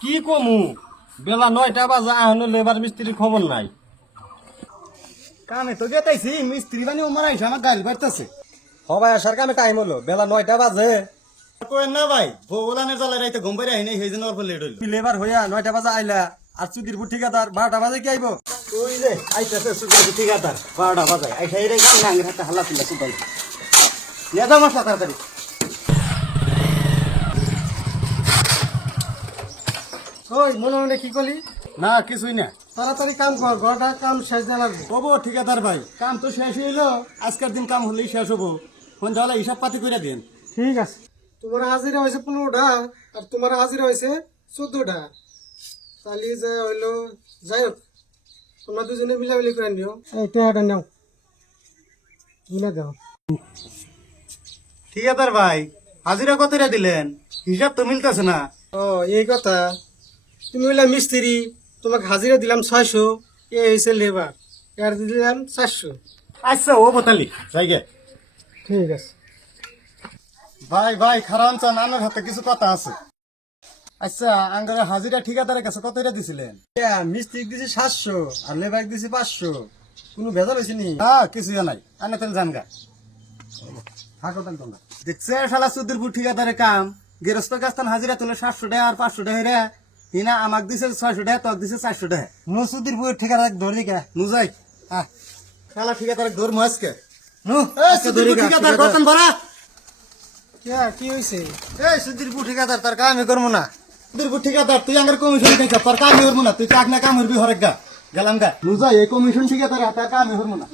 কি কমু বেলা 9টা বাজে এখনো লেবার মিস্ত্রির খবর নাই। কামে তো গেতাইছি মিস্ত্রি বানি ও মারাইছে আমার গাড়ি বাড়তেছে। সবাই আসার কামে টাইম হলো, বেলা 9টা বাজে। কোয়েন না ভাই ভোলানের জ্বালা রাইতে ঘুম পাইরে আইনি সেই জন্য অল্প লেট হইল। লেবার হইয়া 9টা বাজে আইলা, আর চুদিরপুর ঠিকাদার 12টা বাজে কি আইব? ওই যে আইতাছে সুন্দর ঠিকাদার 12টা বাজে আইসা এর গান নাঙ্গের হাতে হাল্লা তুলা সুদাই নিয়ে যাও মশলা তাড়াতাড়ি। ওই মনে মনে কি করলি? না কিছুই না, তাড়াতাড়ি কাম কর, ঘরটা কাম শেষ দেওয়া লাগবে। হবো ঠিকাদার ভাই, কাম তো শেষ হইলো, আজকের দিন কাম হলেই শেষ হবো। সন্ধ্যা হলে হিসাব পাতি করে দিন। ঠিক আছে। তোমার হাজিরা হয়েছে 15টা আর তোমার হাজিরা হয়েছে 14টা। চালিয়ে যায় হইলো, যাই হোক তোমরা দুজনে মিলামিলি করে নিও। এই টাকাটা নাও, মিলা দাও। ঠিকাদার ভাই হাজিরা কতটা দিলেন? হিসাব তো মিলতেছে না। ও এই কথা, তুমি হইলা মিস্ত্রি, তোমাকে হাজিরা দিলাম 600, এ হয়েছে লেবার, এর দিলাম 400। আচ্ছা ও বোতালি যাই গে। ঠিক আছে। ভাই ভাই খারাপ চান, আনার হাতে কিছু কথা আছে। আচ্ছা আঙ্গারে হাজিরা ঠিকাদারের কাছে কতটা দিছিলেন? মিস্ত্রি দিছি 700 আর লেবার দিছি 500। কোনো ভেজাল হয়েছে নি? হ্যাঁ কিছু নাই, আনে তেল জানগা। থাকো তাহলে তোমরা। দেখছে শালা সুদীরপুর ঠিকাদারের কাম, গৃহস্থ গাছতান হাজিরা তুলে 700 টাকা আর 500 টাকা রে। হিনা আমাক দিছে 600 টাকা, তক দিছে 400 টাকা। নসুদ্দিরপুর ঠিকাদার ধরি কে নুজাই শালা ঠিকাদার ধর আজকে। নু আজকে সুদীরপুর ঠিকাদার গতন ভরা। কি হয়েছে? এই সুদীরপুর ঠিকাদার তার কামই করবো না। সুদীরপুর ঠিকাদার তুই আঙ্গার কমিশন খাইছ, তোর কামই করবো না। তুই চাক না কাম হরবি হরেক গা গেলাম গা। নুজাই এই কমিশন ঠিকাদার তার কামই করবো না।